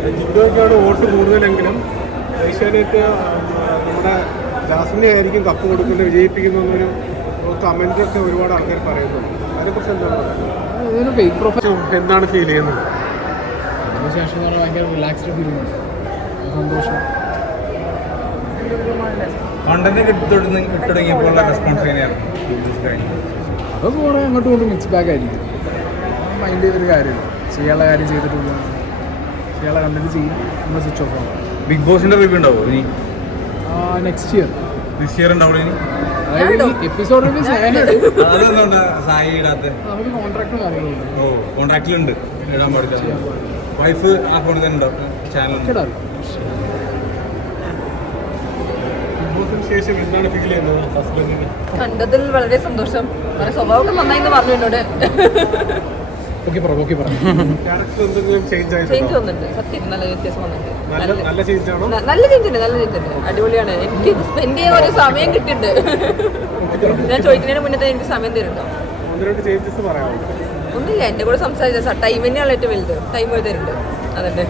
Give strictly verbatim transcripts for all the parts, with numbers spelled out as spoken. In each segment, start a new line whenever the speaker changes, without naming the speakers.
ജിൻഡോയ്ക്കാണ് vote കൂടുതലെങ്കിലും ഏഷ്യാനെറ്റ് നമ്മുടെ ജാസ്മിനെ ആയിരിക്കും കപ്പ് കൊടുക്കുന്നത്, വിജയിപ്പിക്കുന്നൊരു കമൻറ്റൊക്കെ ഒരുപാട് ആൾക്കാർ പറയുന്നുണ്ട്. അതിനെക്കുറിച്ച് എന്താണ് പറയുന്നത്? എന്താണ് ഫീൽ ചെയ്യുന്നത്?
അതിനുശേഷം ഭയങ്കര റിലാക്സ്ഡ് ഫീലിംഗ് ഉണ്ട്, സന്തോഷം.
കണ്ടന്റ് കിട്ടുടങ്ങിയപ്പോൾ റെസ്പോൺസ് എങ്ങനെയാണ്?
അതൊക്കെ കുറേ അങ്ങോട്ടും ഇങ്ങോട്ടും മിക്സ് ബാക്ക് ആയിരിക്കും. മൈൻഡ് ചെയ്തൊരു കാര്യമില്ല, ചെയ്യാനുള്ള കാര്യം ചെയ്തിട്ടില്ല, ചെയ്യാനുള്ള കണ്ടന്റ് ചെയ്യും, നമ്മൾ സ്വിച്ച് ഓഫ് ആവും.
ബിഗ് ബോസിന്റെ റിവ്യൂ ഉണ്ടാവും ഇനി
നെക്സ്റ്റ് ഇയർ
ദിസ് ഇയർ ഉണ്ടാവും ഇനി?
അതായത് എപ്പിസോഡ് റിവ്യൂ
അതെന്തുകൊണ്ടാ സായി ഇടാത്ത?
നമുക്ക് കോൺട്രാക്റ്റും കാര്യങ്ങളുണ്ട്.
ഓ കോൺട്രാക്റ്റിലുണ്ട്, ഇടാൻ പാടില്ല. വൈഫ് ആ ഫോണിൽ തന്നെ ഉണ്ടാവും ചാനൽ.
ശേഷം എന്താണ് ഫീൽ ചെയ്യുന്നത് ഹസ്ബൻഡിന്?
കണ്ടതിൽ വളരെ സന്തോഷം. വളരെ സ്വഭാവമൊക്കെ നന്നായി പറഞ്ഞു എന്നോട്.
ഓക്കെ പറ ഓക്കെ പറ
ക്യാരക്ടർ എന്തെങ്കിലും ചേഞ്ച് ആയി?
ചേഞ്ച് വന്നിട്ടുണ്ട്, സത്യം നല്ല വ്യത്യാസം വന്നിട്ടുണ്ട്.
നല്ല ചേഞ്ച് ആണോ?
നല്ല ചേഞ്ച് ഉണ്ട്, നല്ല ചേഞ്ച് ഉണ്ട്, അടിപൊളിയാണ്. എനിക്ക് സ്പെൻഡ് ചെയ്യാൻ ഒരു സമയം കിട്ടിയിട്ടുണ്ട്. ഞാൻ ചോദിക്കുന്നതിന് മുന്നേ തന്നെ എനിക്ക് സമയം തരുന്നുണ്ടോ?
ഒന്ന് രണ്ട് ചേഞ്ചസ് പറയാമോ?
ഒന്നുമില്ല, എൻ്റെ കൂടെ സംസാരിച്ച ടൈം തന്നെയാണ് ഏറ്റവും വലുത്. ടൈം തരുന്നുണ്ട്, അതന്നെ.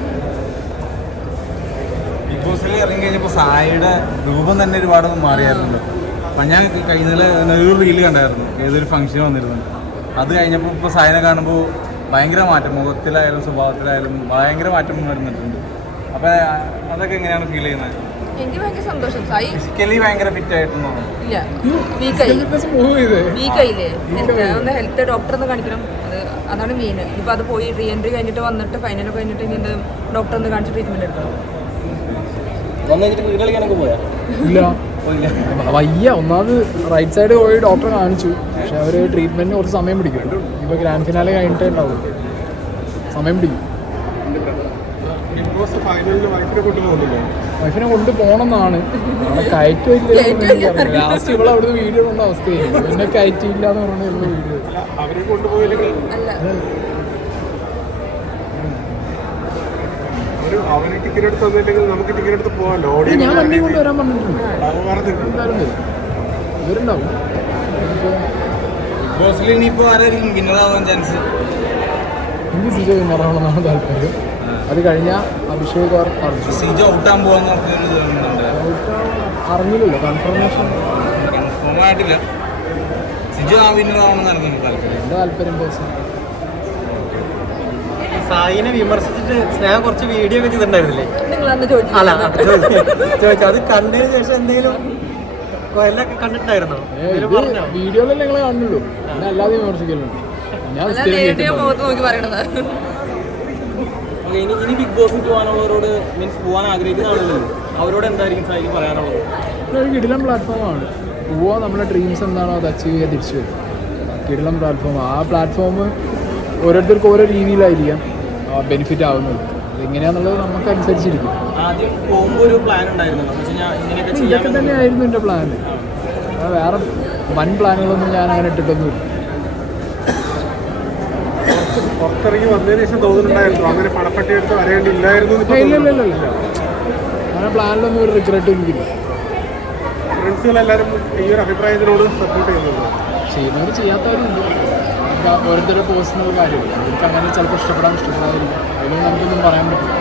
ബിഗ് ബോസിൽ ഇറങ്ങി കഴിഞ്ഞപ്പോൾ സായിയുടെ രൂപം തന്നെ ഒരുപാട് മാറിയായിരുന്നല്ലോ. അപ്പം ഞാൻ കഴിഞ്ഞ ഒരു റീല് കണ്ടായിരുന്നു, ഏതൊരു ഫംഗ്ഷൻ വന്നിരുന്നു. അത് കഴിഞ്ഞപ്പോൾ ഇപ്പോൾ സായിനെ കാണുമ്പോൾ ഭയങ്കര മാറ്റം, മുഖത്തിലായാലും സ്വഭാവത്തിലായാലും ഭയങ്കര മാറ്റം വരുന്നിട്ടുണ്ട്. അപ്പം അതൊക്കെ എങ്ങനെയാണ് ഫീൽ ചെയ്യുന്നത്?
എനിക്ക് ഭയങ്കര സന്തോഷം. സായി
ഫിസിക്കലി ഭയങ്കര ഫിറ്റ് ആയിട്ടുണ്ടോ?
ഇല്ല, വീക്കായി വീക്കായില്ലേ. ഒന്ന് ഹെൽത്ത് ഡോക്ടറെ ഒന്ന് കാണിക്കണം, അത് അതാണ് മെയിൻ. ഇപ്പം അത് പോയി റീ എൻട്രി കഴിഞ്ഞിട്ട് വന്നിട്ട് ഫൈനലൊക്കെ കഴിഞ്ഞിട്ട് ഇനി എന്ത് ഡോക്ടറെ ഒന്ന് കാണിച്ച് ട്രീറ്റ്മെൻറ്റ് എടുക്കണം.
ഇല്ല വയ്യ. ഒന്നാമത് റൈറ്റ് സൈഡ് പോയി ഡോക്ടറെ കാണിച്ചു, പക്ഷെ അവർ ട്രീറ്റ്മെൻറ്റിന് കുറച്ച് സമയം പിടിക്കും. ഇപ്പോൾ ഗ്രാൻഡ് ഫിനാലെ കഴിഞ്ഞിട്ടേ ഉണ്ടാവും, സമയം പിടിക്കും. വൈഫിനെ കൊണ്ട് പോകണമെന്നാണ്, കയറ്റില്ല. ലാസ്റ്റ് ഇവിടെ അവിടുന്ന് വീഡിയോ കൊണ്ട അവസ്ഥയായി, പിന്നെ കയറ്റിയില്ല എന്ന് പറഞ്ഞ വീഡിയോ. ഞാൻ വണ്ടി കൊണ്ട് വരാൻ പറഞ്ഞിട്ടുണ്ട്, എന്തായാലും വരും, ഇവരുണ്ടാവും. എനിക്ക് സിജോ വിന്നറാവണമെന്നാണ് താല്പര്യം. അത് കഴിഞ്ഞാൽ അഭിഷേക് അറിഞ്ഞില്ലല്ലോ, കൺഫർമേഷൻ എൻ്റെ താല്പര്യം പേഴ്സൺ.
സായിനെ വിമർശിച്ചിട്ട് സ്നേഹം കുറച്ച് വീഡിയോ ഒക്കെ ചെയ്തിട്ടുണ്ടായിരുന്നില്ലേ?
നിങ്ങളന്ന് ചോദിച്ചു.
അല്ല ചോദിച്ചു, അത് കണ്ടതിന് ശേഷം എന്തെങ്കിലും കൊല്ലൊക്കെ കണ്ടിട്ടുണ്ടായിരുന്നോ?
വീഡിയോയിലല്ലേ ഞങ്ങളെ കാണുന്നുള്ളൂ, പിന്നെ അല്ലാതെ വിമർശിക്കലുണ്ട്. ഞാൻ
മുഖത്ത് നോക്കി പറയണത്.
ഇനി ഇനി ബിഗ് ബോസിൽ പോകാനുള്ളവരോട്, മീൻസ് പോകാൻ ആഗ്രഹിക്കുന്ന ആളുകൾ, അവരോട് എന്തായിരിക്കും സായിക്ക് പറയാനുള്ളത്?
ഒരു കിടിലം പ്ലാറ്റ്ഫോമാണ്. പോവാ, നമ്മുടെ ഡ്രീംസ് എന്താണോ അത് അച്ചീവ് ചെയ്യാൻ തിരിച്ചു വരും. കിടിലം പ്ലാറ്റ്ഫോം. ആ പ്ലാറ്റ്ഫോം ഓരോരുത്തർക്കും ഓരോ രീതിയിലായിരിക്കാം ബെനിഫിറ്റ് ആവുന്നത്. അതെങ്ങനെയാണെന്നുള്ളത് നമുക്കനുസരിച്ചിരിക്കും.
ആദ്യം പോകുമ്പോൾ ഒരു പ്ലാൻ ഉണ്ടായിരുന്നു,
ഇതൊക്കെ തന്നെയായിരുന്നു എൻ്റെ പ്ലാൻ. വേറെ വൻ പ്ലാനുകളൊന്നും ഞാൻ അങ്ങനെ ഇട്ടിട്ടൊന്നുമില്ല.
പുറത്തിറങ്ങി വന്നതിന് ശേഷം തോന്നുന്നുണ്ടായിരുന്നു അങ്ങനെ പണപ്പെട്ടി എടുത്ത് വരേണ്ടില്ലായിരുന്നു?
ഇല്ല ഇല്ല ഇല്ല ഇല്ല, അങ്ങനെ പ്ലാനിലൊന്നും ഒരു റിഗ്രറ്റ് എനിക്കില്ല.
ഫ്രണ്ട്സുകളെല്ലാവരും ഈ ഒരു അഭിപ്രായത്തിനോട് സപ്പോർട്ട് ചെയ്യുന്നുണ്ടോ?
ചെയ്യുന്നവർ ചെയ്യാത്തവരുണ്ട്. ഓരോരുത്തരുടെ പേഴ്സണൽ കാര്യമില്ല, അവർക്ക് അങ്ങനെ ചിലപ്പോൾ ഇഷ്ടപ്പെടാൻ ഇഷ്ടപ്പെടാതിരിക്കും. അതിനൊന്നും നമുക്കൊന്നും പറയാൻ പറ്റില്ല.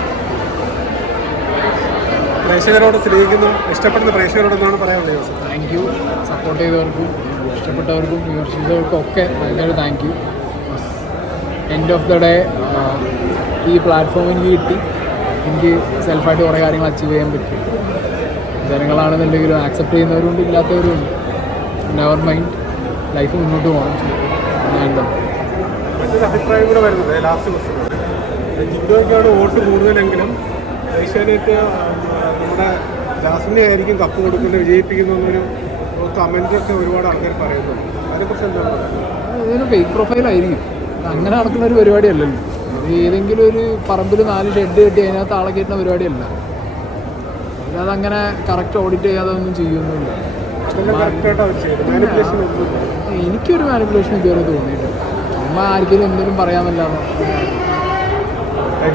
പ്രേക്ഷകരോട് സ്നേഹിക്കുന്ന ഇഷ്ടപ്പെടുന്ന പ്രേക്ഷകരോടെന്നാണ് പറയാനുള്ളത്?
Thank you. സപ്പോർട്ട് ചെയ്തവർക്കും ഇഷ്ടപ്പെട്ടവർക്കും വിമർശിച്ചവർക്കും ഒക്കെ ഭയങ്കര thank you. End of the day ഈ പ്ലാറ്റ്ഫോം എനിക്ക് കിട്ടി, എനിക്ക് സെൽഫായിട്ട് കുറേ കാര്യങ്ങൾ അച്ചീവ് ചെയ്യാൻ പറ്റും. ജനങ്ങളാണെന്നുണ്ടെങ്കിലും ആക്സെപ്റ്റ് ചെയ്യുന്നവരുണ്ട്, ഇല്ലാത്തവരുണ്ട്. നെവർ മൈൻഡ്, ലൈഫ് മുന്നോട്ട് പോകണം.
മറ്റൊരു അഭിപ്രായം കൂടെ വരുന്നത്, ലാസ്റ്റ് ക്വസ്റ്റ്യൻ, ജിൻഡോയ്ക്കാണ് വോട്ട് കൂടുതലെങ്കിലും ഏഷ്യാനെറ്റ് നമ്മുടെ ജാസ്മിനെ ആയിരിക്കും കപ്പ് കൊടുക്കുന്നത്, വിജയിപ്പിക്കുന്നൊരു കമൻറ്റൊക്കെ ഒരുപാട് ആൾക്കാർ പറയുന്നുണ്ട്. അതിനെക്കുറിച്ച് എന്താണ് പറയുന്നത്?
അതൊരു ഫേക്ക് പ്രൊഫൈലായിരിക്കും, അങ്ങനെ നടക്കുന്ന ഒരു പരിപാടിയല്ലല്ലോ. ഇത് ഏതെങ്കിലും ഒരു പറമ്പിൽ നാല് ഷെഡ് കെട്ടി അതിനകത്ത് ആളെ കയറ്റുന്ന പരിപാടിയല്ല. അതങ്ങനെ കറക്റ്റ് ഓഡിറ്റ് ചെയ്യാതെ ഒന്നും ചെയ്യുന്നില്ല. എനിക്കൊരു മാനിപ്പുലേഷൻ ഇതുവരെ തോന്നിയിട്ടില്ല. ചുമ്മാ ആർക്കെങ്കിലും എന്തെങ്കിലും പറയാമെന്നല്ലാതെ